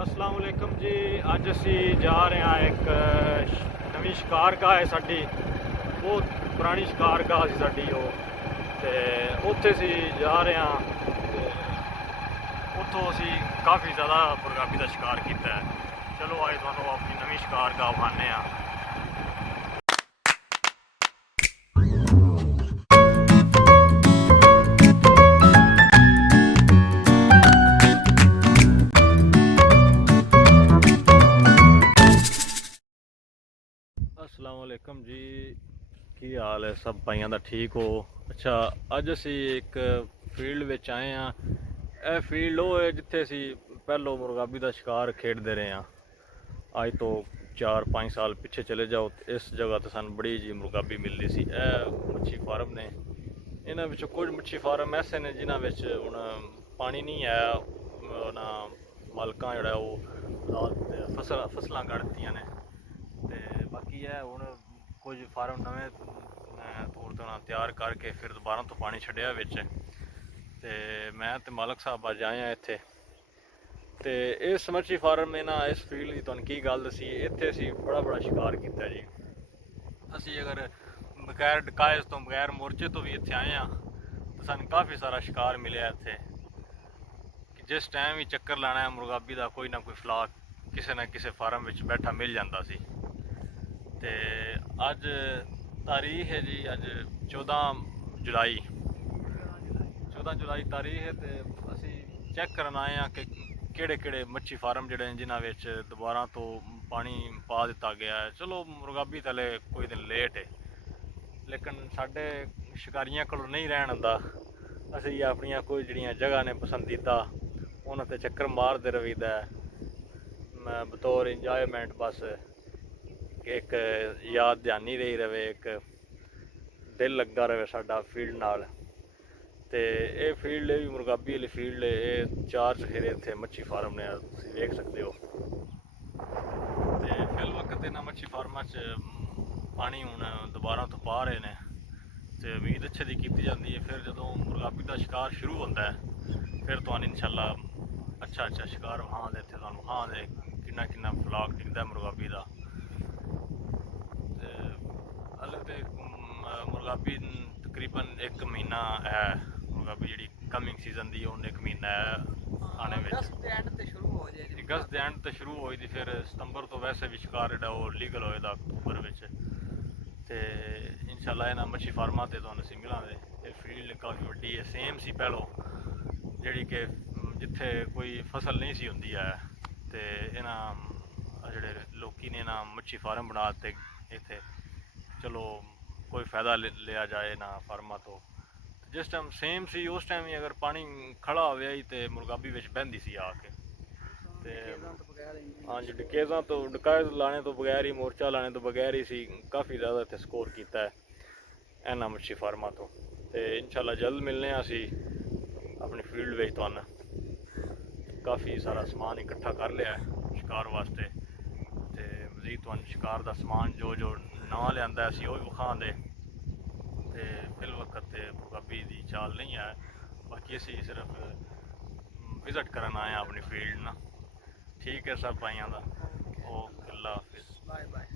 अस्सलाम वालेकुम जी। अज असी जा रहे हैं एक नवी शिकार गाह है साड़ी, बहुत पुरानी शिकार गाह सी साड़ी ते उत्थे असी जा रहे हैं। उत्थों असी काफ़ी ज़्यादा मुर्गाबी का शिकार किया है। चलो आए तुहानू अपनी नवी शिकार गाह विखाने हैं। अस्सलाम वालेकुम जी, की हाल है सब भाइयों का? ठीक हो? अच्छा, अज असी एक फील्ड में आए हैं। यह फील्ड वो है जिथे असी पहलों मुर्गाबी का शिकार खेडते रहे हैं। अज तो 4-5 साल पिछे चले जाओ, इस जगह तो सानू बड़ी जी मुर्गाबी मिलती सी। मच्छी फार्म ने, इन्हां विचों कुछ मच्छी फार्म ऐसे ने जिन्हां विच हुण पानी नहीं है, ना मालकां जिहड़ा वो फसलां कढ़तियां ने। ते बाकी है हुण कुछ फार्म नवे तौर तो तैयार करके फिर दोबारा तो पानी छड्डिया विच। ते मैं ते मालक साहब अज आए हैं इत्थे। ते इस मच्छी फार्म ने ना इस फील्ड की तुहानू की गल दसी, इत्थे असी बड़ा बड़ा शिकार किया जी। असी अगर बगैर डकायज तो बगैर मोर्चे तो भी इत्थे आए हैं तो सानू काफ़ी सारा शिकार मिले इत्थे। कि जिस टाइम ही चक्कर लाना है मुर्गाबी का कोई ना कोई फ्लाक किसी ना किसी फार्म में बैठा मिल जाता सी। ते अज तारीख है जी, अज 14 जुलाई तारीख है। तो असी चेक करन आए हैं कि केड़े मच्छी फार्म जिहड़े जिन्हां विच दोबारा तो पानी पा दिता गया है। चलो मुर्गाबी तले कोई दिन लेट है, लेकिन साडे शिकारियां कोलों नहीं रहन हुंदा। असी अपनियां कोई जिहड़ियां जगह ने पसंदीदा उन्हां ते चक्कर मारते रहीदा है बतौर इंजॉयमेंट। बस एक याद दहानी रही रहे, एक दिल लगा रहे साडा फील्ड नाल। ते ये फील्ड भी मुर्गाबी वाली फील्ड है। ये 4 चफेरे इत्थे मच्छी फार्म ने, तुसीं देख सकते हो। ते फिल वक्त इन्हां मच्छी फार्मां च पानी हुण दोबारा तो पा रहे ने ते उम्मीद अच्छे दी कीती जाती है। फिर जदों मुर्गाबी का शिकार शुरू होता है फिर तुहानू इंशाअल्लाह अच्छा शिकार वहां दे इत्थे तुहानू वहां दे किन्ना फ्लाक टिकदा मुर्गाबी का। हले तो मुर्गाबी तकरीबन 1 महीना है। मुर्गाबी जी कमिंग सीजन की हूँ 1 महीना है आने में। अगस्त के एंड तो शुरू हो थी, फिर सितंबर तो वैसे भी शिकार जो वो लीगल होए दा अक्तूबर में। तो इंशाअल्लाह इन्हां मच्छी फार्मां ते तुहानू असीं मिलांगे। ये फील्ड काफ़ी वड्डी है, सेम सी पहलों जिहड़ी कि जिथे कोई फसल नहीं सी हुंदी है। तो इन्हां जिहड़े लोकी ने इन्हां मच्छी फार्म बना दित्ते इत्थे। चलो कोई फ़ायदा लिया जाए ना फार्मा तो। जिस टाइम सेम सी उस टाइम ही अगर पानी खड़ा हो गया तो मुर्गाबी विच बहंदी सी आके। ते हाँ जी, डकायत लाने तो बगैर ही, मोर्चा लाने तो बगैर ही सी काफ़ी ज़्यादा इत्थे स्कोर किया है इन्हां मच्छी फार्मा तो। इंशाअल्लाह जल्द मिलने असी अपनी फील्ड में। तुहानू काफ़ी सारा समान इकट्ठा कर लिया है शिकार वास्ते। तो मजीद तुहानू शिकार का समान जो नवा लियांदा असी वो भी विखांदे। तो फिल वक्त मुर्गाबी की चाल नहीं है, बाकी असी सिर्फ विजिट करन आए हैं अपनी फील्ड ना। ठीक है सब भाइयों का। ओके, अल्लाह हाफिज़, बाय बाय।